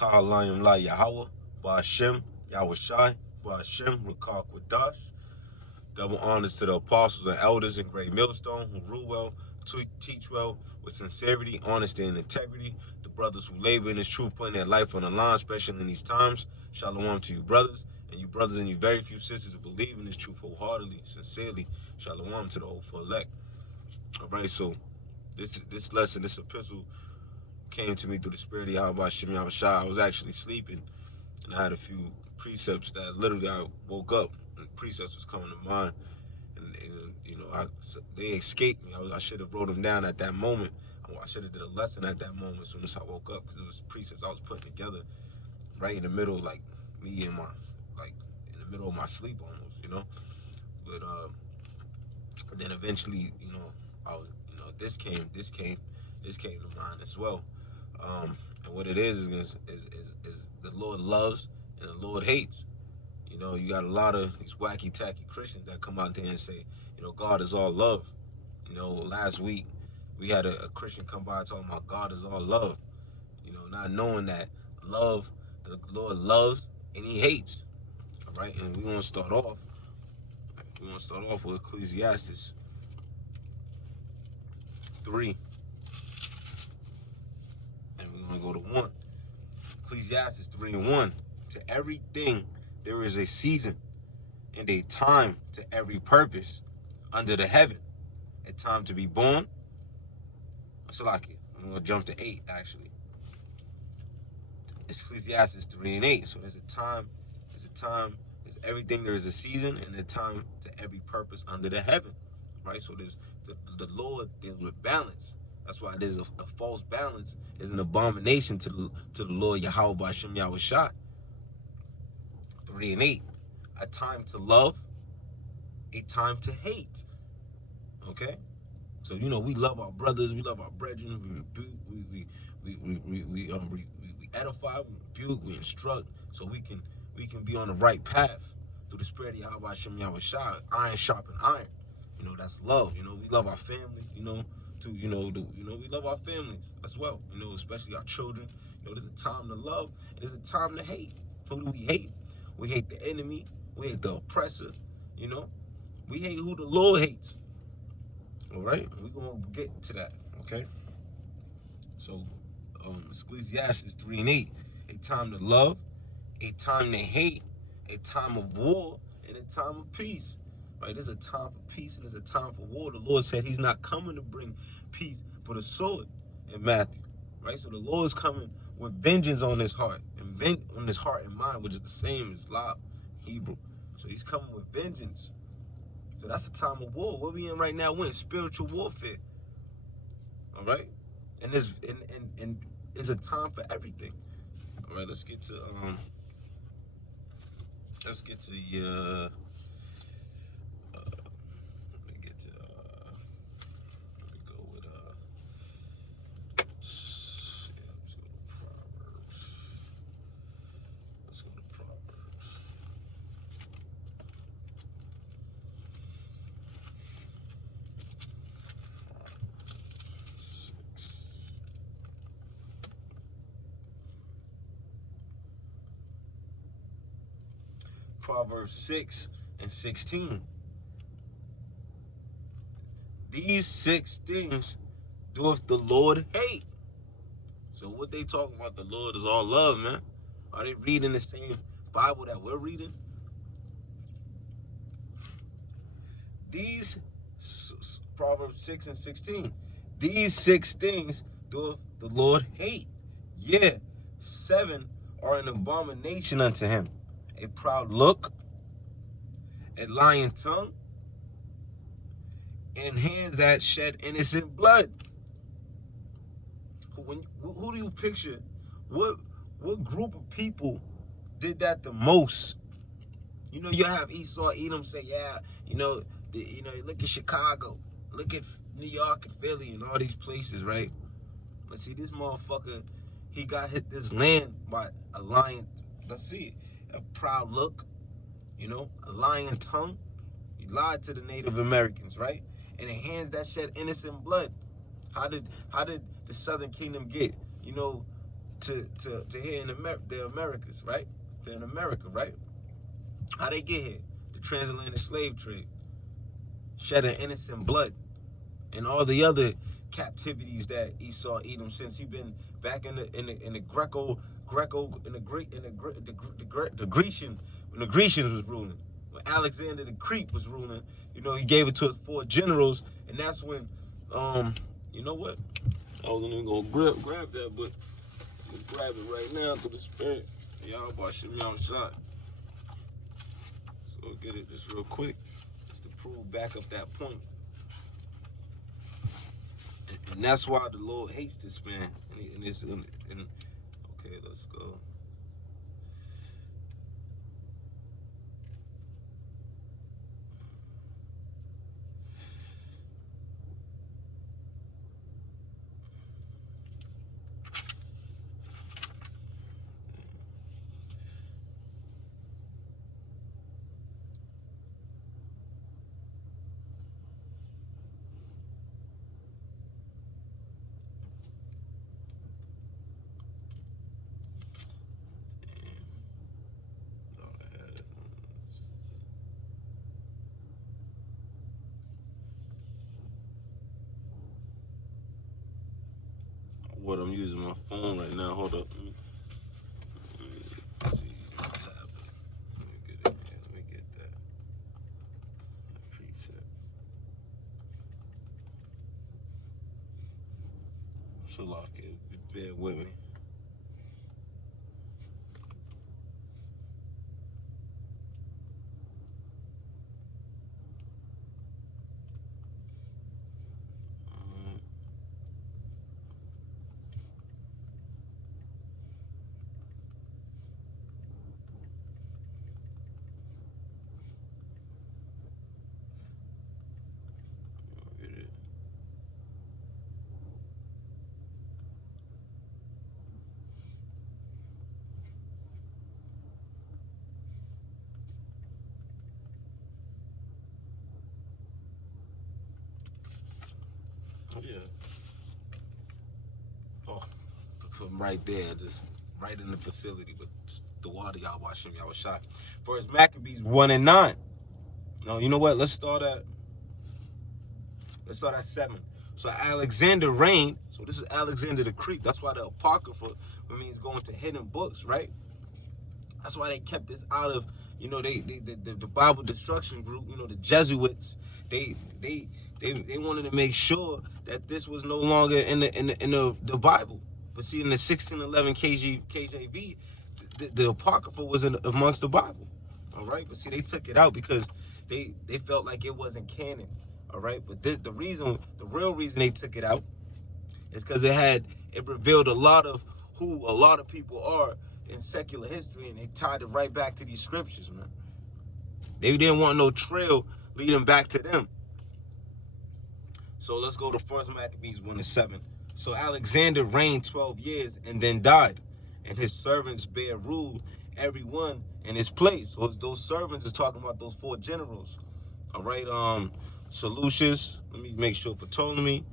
Kahalayim La Yahweh, Ba'ashem, Yahweh Shai, Ba'ashem, Rakak Wadash. Double honors to the apostles and elders in Great Millstone who rule well, teach well, with sincerity, honesty, and integrity. The brothers who labor in this truth, putting their life on the line, especially in these times. Shalom to you brothers, and you brothers and you very few sisters who believe in this truth wholeheartedly, sincerely. Shalom to the hopeful elect. All right, so this lesson, this epistle came to me through the spirit of Yahweh Shem Yahweh Shai. I was actually sleeping, and I had a few precepts that literally I woke up, and precepts was coming to mind. And you know, they escaped me. I should have wrote them down at that moment. I should have did a lesson at that moment as soon as I woke up, because it was precepts I was putting together right in the middle, like me and in the middle of my sleep almost, you know. But then eventually, you know, this came to mind as well. And what it is the Lord loves and the Lord hates. You know, you got a lot of these wacky tacky Christians that come out there and say, you know, God is all love. You know, last week we had a Christian come by talking about God is all love. You know, not knowing that love, the Lord loves and He hates. All right, and we want to start off. With Ecclesiastes 3, and we're gonna go to 1. Ecclesiastes 3:1. To everything there is a season and a time to every purpose under the heaven. A time to be born. So like it. I'm gonna jump to 8 actually. It's Ecclesiastes 3:8. So there's everything there is a season and a time to every purpose under the heaven. Right? So there's the Lord deals with balance. That's why there's a false balance is an abomination to the Lord Yahweh B'Shem Yahweh Shai. 3:8. A time to love, a time to hate. Okay? So, you know, we love our brothers, we love our brethren, we edify, we rebuke, we instruct, so we can be on the right path through the spirit of Yahweh Shem Yahweh Shai. Iron sharpen iron. You know, that's love. You know, we love our family, we love our families as well, you know, especially our children. You know, there's a time to love and there's a time to hate. Who do we hate? We hate the enemy, we hate the oppressor, you know. We hate who the Lord hates. All right, we're gonna get to that. Okay. So, Ecclesiastes 3:8. A time to love, a time to hate, a time of war, and a time of peace. Right? There's a time for peace and there's a time for war. The Lord said He's not coming to bring peace, but a sword in Matthew. Right? So the Lord is coming with vengeance on His heart, and on His heart and mind, which is the same as Law, Hebrew. So He's coming with vengeance. So that's a time of war. What we in right now, we're in spiritual warfare. All right? And it's a time for everything. All right, let's get to the let me go with Proverbs. Let's go to Proverbs. Proverbs 6:16. These 6 things doeth the Lord hate. So what they talking about, the Lord is all love, man. Are they reading the same Bible that we're reading? These, Proverbs 6:16. These 6 things doeth the Lord hate. Yeah, 7 are an abomination unto Him. A proud look, a lying tongue, and hands that shed innocent blood. Who do you picture? What group of people did that the most? You know, you have Esau Edom say, yeah, look at Chicago, look at New York and Philly and all these places, right? Let's see, this motherfucker, he got hit this land by a lying, let's see, a proud look, you know, a lying tongue. He lied to the Native Americans, right? And the hands that shed innocent blood. How did the Southern Kingdom get, you know, to here in the Americas, right? They're in America, right? How they get here? The transatlantic slave trade, shedding innocent blood, and all the other captivities that Esau Edom since he been back in the Greco in the Greek in the Grecian when the Grecians was ruling, when Alexander the Greek was ruling. You know, he gave it to his 4 generals, and that's when you know what? I wasn't even gonna grab that, but I'm gonna grab it right now through the spirit. Y'all about shit me outside. So get it just real quick, just to prove back up that point. And that's why the Lord hates this man. Okay, let's go. What I'm using my phone right now. Hold up. Let me see. Tab. Let me get it. Let me get that preset. So lock it. Bear with me. Yeah. Oh, to put him right there, just right in the facility. But the water y'all watching, y'all was shot. First Maccabees 1-9. No, you know what? Let's start at 7. So Alexander reigned. So this is Alexander the Greek. That's why the Apocrypha means going to hidden books, right? That's why they kept this out of, you know, the Bible Destruction Group, you know, the Jesuits. They wanted to make sure that this was no longer in the Bible. But see, in the 1611 KJV, the Apocrypha was amongst the Bible. All right, but see, they took it out because they felt like it wasn't canon. All right, but the real reason they took it out is because it revealed a lot of who a lot of people are in secular history, and they tied it right back to these scriptures, man. They didn't want no trail leading back to them. So let's go to First Maccabees 1-7. So Alexander reigned 12 years and then died, and his servants bare rule, every one in his place. So those servants is talking about those 4 generals. All right, Seleucus. Let me make sure Ptolemy.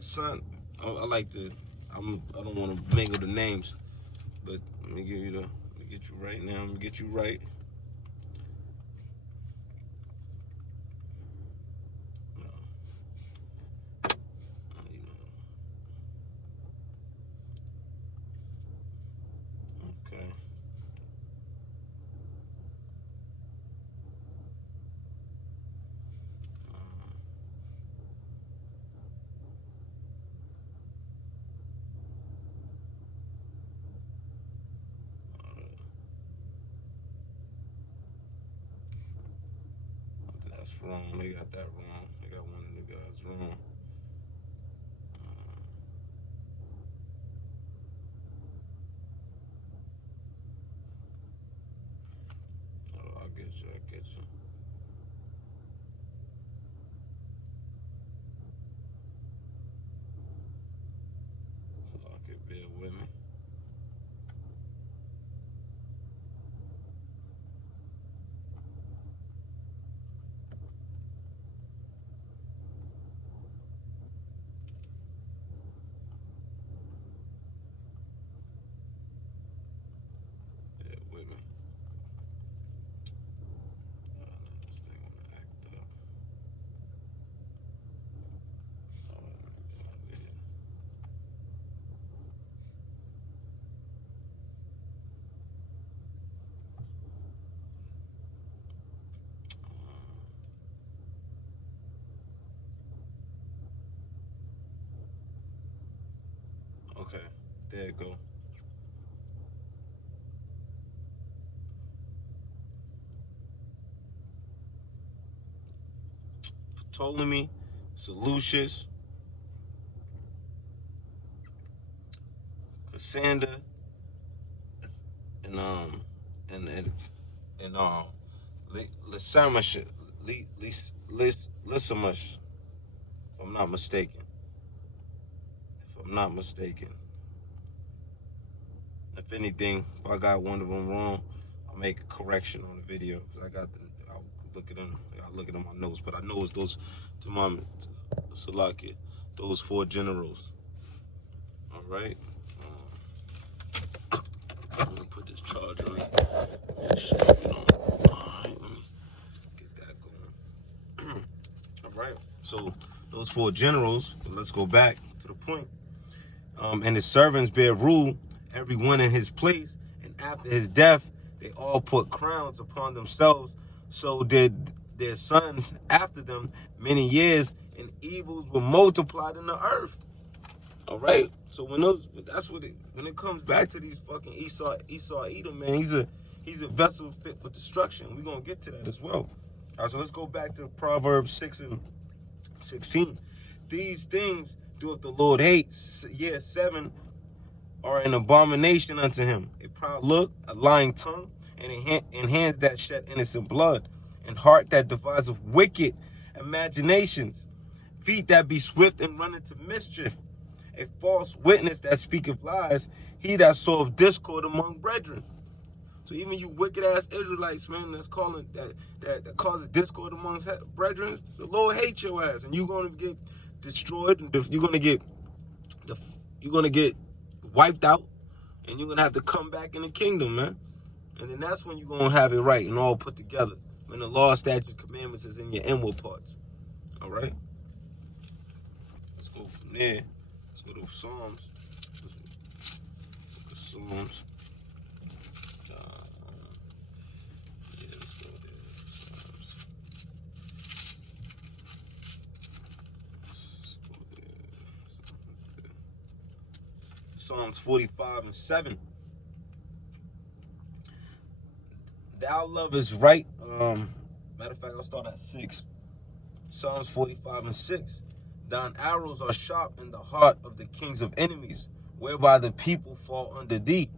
Son, I like to. I don't want to mangle the names, but let me get you right now. Let me get you right. Okay. That's wrong. They got that wrong. They got one of the guys wrong. I get you. Okay, bear with me. with me. This thing wanna act up. Okay, there you go. Ptolemy, Seleucus, Cassander, and Lysimus, Lysimus, if I'm not mistaken. If I'm not mistaken. If anything, if I got one of them wrong, I'll make a correction on the video because I'll look at them. I'll look at them on my notes, but I know it's those Tamam, Salakia, those 4 generals. All right. I'm gonna put this charger on. Make sure, all right, let me get that going. All right. So those 4 generals. Let's go back to the point. And his servants bear rule, every one in his place. And after his death, they all put crowns upon themselves. So did their sons after them many years, and evils were multiplied in the earth. All right. So when it comes back to these fucking Esau Edom, man, he's a vessel fit for destruction. We're gonna get to that as well. All right. So let's go back to Proverbs 6:16. These things doeth the Lord hate. 7 are an abomination unto him: a proud look, a lying tongue, and hands that shed innocent blood, and heart that deviseth wicked imaginations, feet that be swift and run into mischief, a false witness that speaketh lies, he that soweth discord among brethren. So even you wicked ass Israelites, man, that causes discord amongst brethren, the Lord hates your ass, and you're gonna get destroyed, and you're gonna get wiped out, and you're gonna have to come back in the kingdom, man. And then that's when you're gonna have it right and all put together. When the law, statute, commandments is in your inward parts. All right. Let's go from there. Let's go to Psalms. Look at Psalms. Let's go there. Psalms 45:7. Thou lovest right. Matter of fact, I'll start at 6. Psalms 45:6. Thine arrows are sharp in the heart of the kings of enemies, whereby the people fall under thee.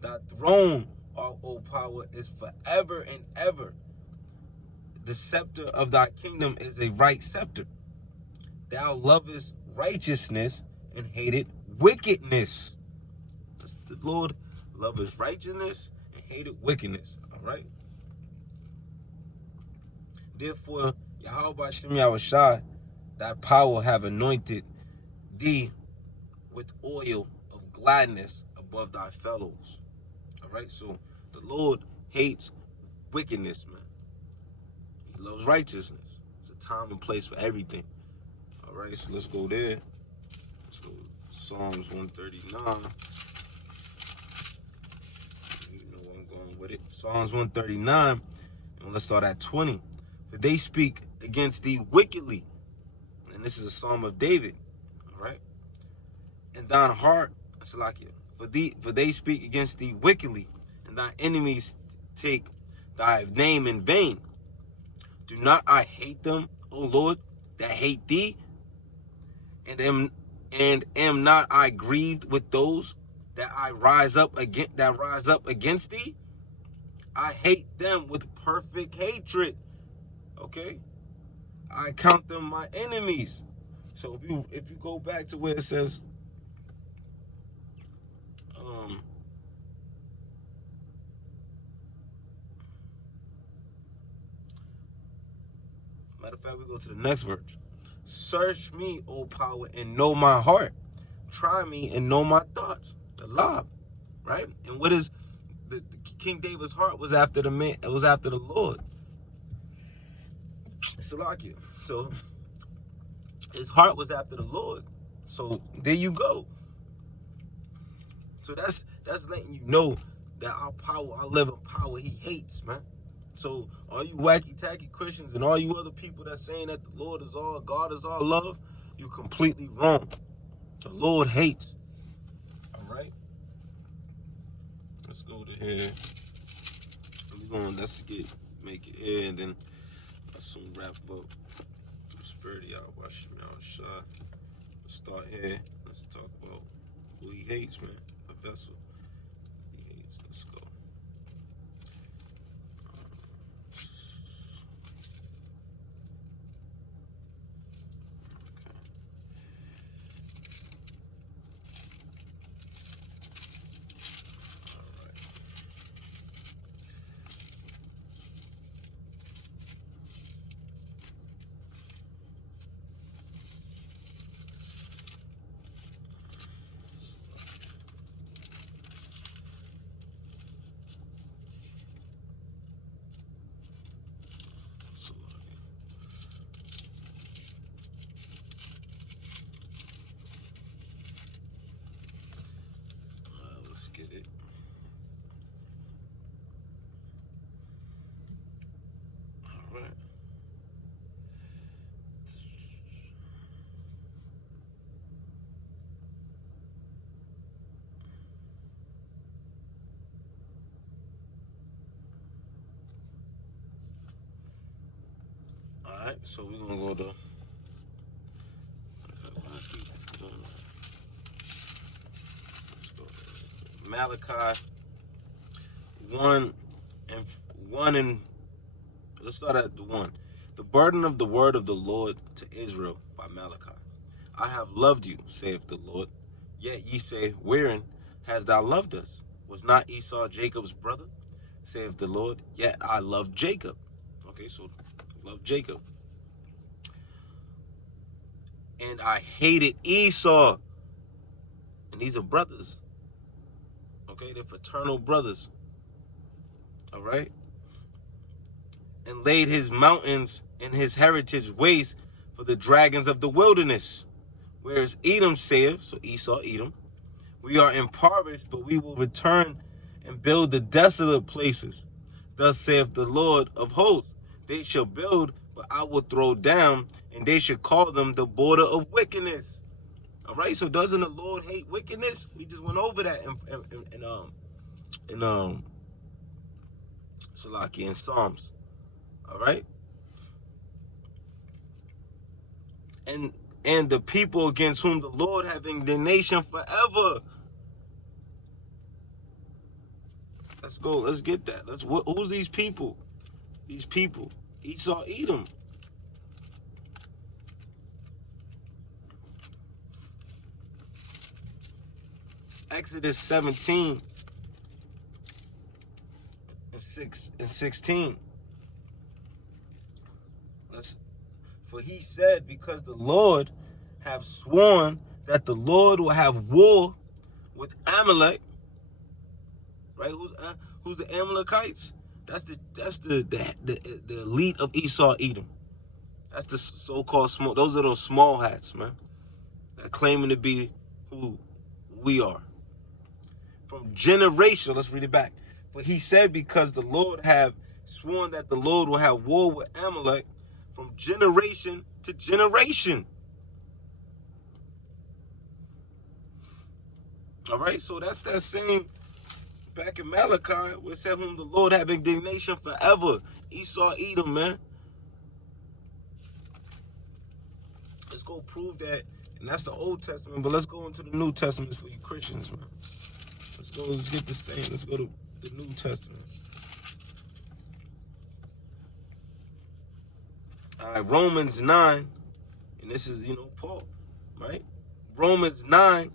Thy throne, O power, is forever and ever. The scepter of thy kingdom is a right scepter. Thou lovest righteousness and hated wickedness. The Lord loveth righteousness and hated wickedness. All right. Therefore, Yahweh Hashem Yahushai, thy power have anointed thee with oil of gladness above thy fellows. All right. So the Lord hates wickedness, man. He loves righteousness. It's a time and place for everything. All right. So let's go there. Let's go Psalms 139. You know where I'm going with it. Psalms 139. And let's start at 20. For they speak against thee wickedly. And this is a psalm of David. All right. And thine heart, Salakia, for they speak against thee wickedly, and thy enemies take thy name in vain. Do not I hate them, O Lord, that hate thee? And am not I grieved with those that rise up against thee? I hate them with perfect hatred. Okay? I count them my enemies. So if you go back to where it says matter of fact, we go to the next verse. Search me, O power, and know my heart. Try me and know my thoughts. The law, right? And what is King David's heart was after the man. It was after the Lord. Salakia. So his heart was after the Lord. So there you go. So that's letting you know that our power, our living power, he hates, man. So all you wacky tacky Christians and all you other people that's saying that the Lord is all, God is all love, you're completely wrong. The Lord hates. All right. Let's go to here. Let's make it here, and then let's soon wrap up. Prosperity out, wash him out, shot. Let's start here. Let's talk about who he hates, man. A vessel. He hates. Let's go. Let's get it. All right. All right. So we're gonna go to. Malachi 1 and let's start at the 1. The burden of the word of the Lord to Israel by Malachi. I have loved you, saith the Lord. Yet ye say, wherein hast thou loved us? Was not Esau Jacob's brother? Saith the Lord. Yet I loved Jacob. Okay, so love Jacob. And I hated Esau. And these are brothers. Okay, they're fraternal brothers. All right? And laid his mountains and his heritage waste for the dragons of the wilderness. Whereas Edom saith, so Esau, Edom, we are impoverished, but we will return and build the desolate places. Thus saith the Lord of hosts, they shall build, but I will throw down, and they shall call them the border of wickedness. All right, so doesn't the Lord hate wickedness? We just went over that in Salaki in Psalms. All right, and the people against whom the Lord have indignation forever. Let's go. Let's get that. Who's these people? These people, Esau, Edom. Exodus 17 and 16. For he said, because the Lord have sworn that the Lord will have war with Amalek. Right? Who's the Amalekites? That's the elite of Esau, Edom. That's the so-called small. Those are those small hats, man. That claiming to be who we are. From generation, let's read it back. For he said, because the Lord have sworn that the Lord will have war with Amalek from generation to generation. All right, so that's that same back in Malachi, where it said, whom the Lord have indignation forever. Esau, Edom, man. Let's go prove that. And that's the Old Testament, but let's go into the New Testament for you Christians, man. Let's get this thing. Let's go to the New Testament. All right, Romans 9, and this is, Paul, right? Romans 9.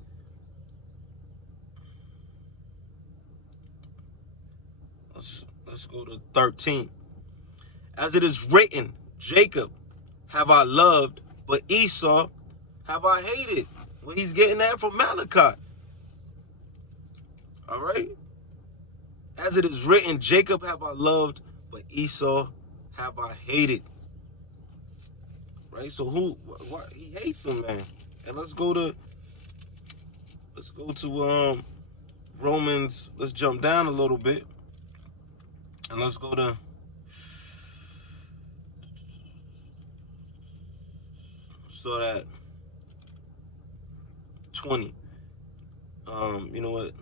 Let's go to 13. As it is written, Jacob have I loved, but Esau have I hated. Well, he's getting that from Malachi. All right? As it is written, Jacob have I loved, but Esau have I hated. Right? So what he hates him, man. And let's go to Romans. Let's jump down a little bit. And let's go to start at 20. You know what?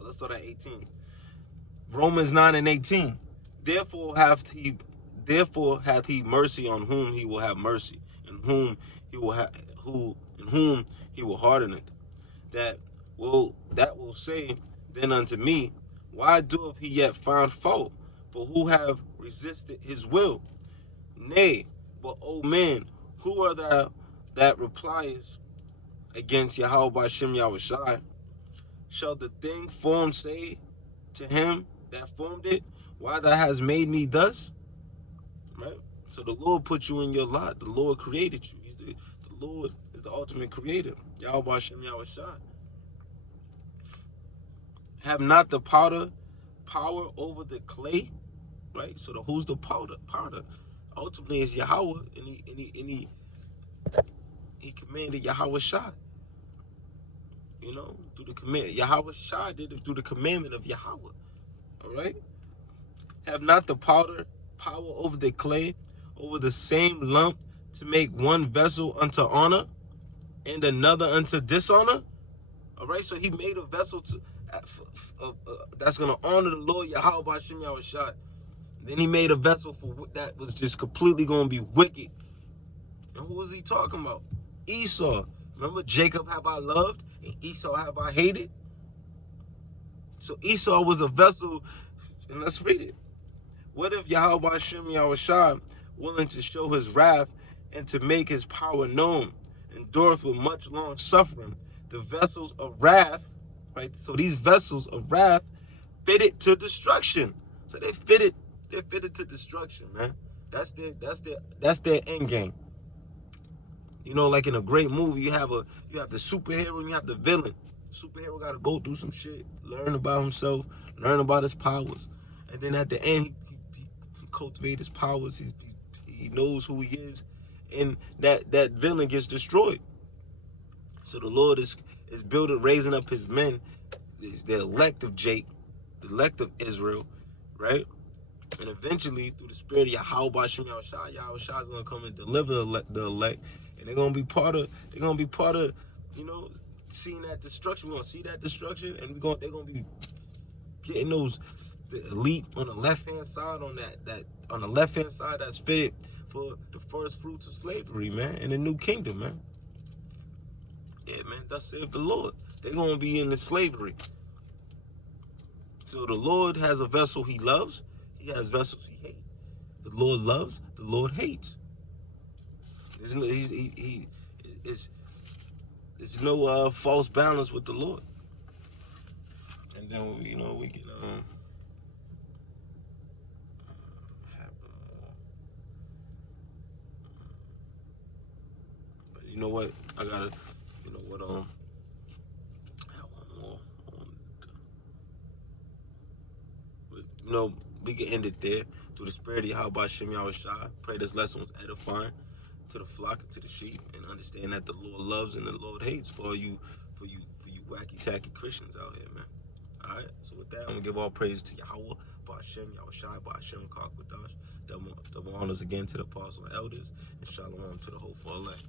Let's start at 18. Romans 9:18. Therefore hath he mercy on whom he will have mercy, and whom he will hardeneth. That will say then unto me, why doeth he yet find fault? For who have resisted his will? Nay, but O man, who are thou that repliest against Yahweh Ba'Shem Yahushai? Shall the thing formed say to him that formed it, why thou hast made me thus? Right? So the Lord put you in your lot. The Lord created you. The Lord is the ultimate creator. Yahweh Ba'Shem Yahushai. Have not the power over the clay? Right? So who's the powder? Ultimately is Yahweh, and he commanded Yahweh Shai. You know, through the command. Yahweh Shai did it through the commandment of Yahweh. All right? Have not the power over the clay, over the same lump, to make one vessel unto honor and another unto dishonor? All right, so he made a vessel that's going to honor the Lord Yahweh Ba'Shem Yahushai. Then he made a vessel for that was just completely going to be wicked. And who was he talking about? Esau. Remember, Jacob have I loved and Esau have I hated? So Esau was a vessel, and let's read it. What if Yahweh Ba'Shem Yahushai, willing to show his wrath and to make his power known, endureth with much long suffering the vessels of wrath, right? So these vessels of wrath fitted to destruction. So they're fitted to destruction, man. That's their end game. You know, like in a great movie, you have the superhero and you have the villain. Superhero got to go through some shit, learn about himself, learn about his powers, and then at the end, he cultivates his powers. He knows who he is, and that villain gets destroyed. So the Lord is raising up his men, the elect of Jake, the elect of Israel, right? And eventually, through the spirit of Yahweh Ba'Shem Yahushai, Yahweh Shai is gonna come and deliver the elect, and they're gonna be part of, you know, seeing that destruction. We're gonna see that destruction, and they're gonna be getting the elite on the left hand side, on the left hand side that's fitted for the first fruits of slavery, man, in the new kingdom, man. Yeah, man, thus saith the Lord. They're gonna be in the slavery. So the Lord has a vessel he loves. He has vessels he hates. The Lord loves. The Lord hates. There's no false balance with the Lord. And then we can but you know what? I gotta. You know what? I have one more. But, you know, we can end it there. Through the spirit of Yahweh Ba'Shem Yahushai. Pray this lesson was edifying to the flock and to the sheep, and understand that the Lord loves and the Lord hates for you wacky tacky Christians out here, man. All right. So with that, I'm gonna give all praise to Yahweh Ba'Shem Yahushai Ba'Shem Kakwadash. Double honors again to the apostles and elders, and shalom to the whole elect.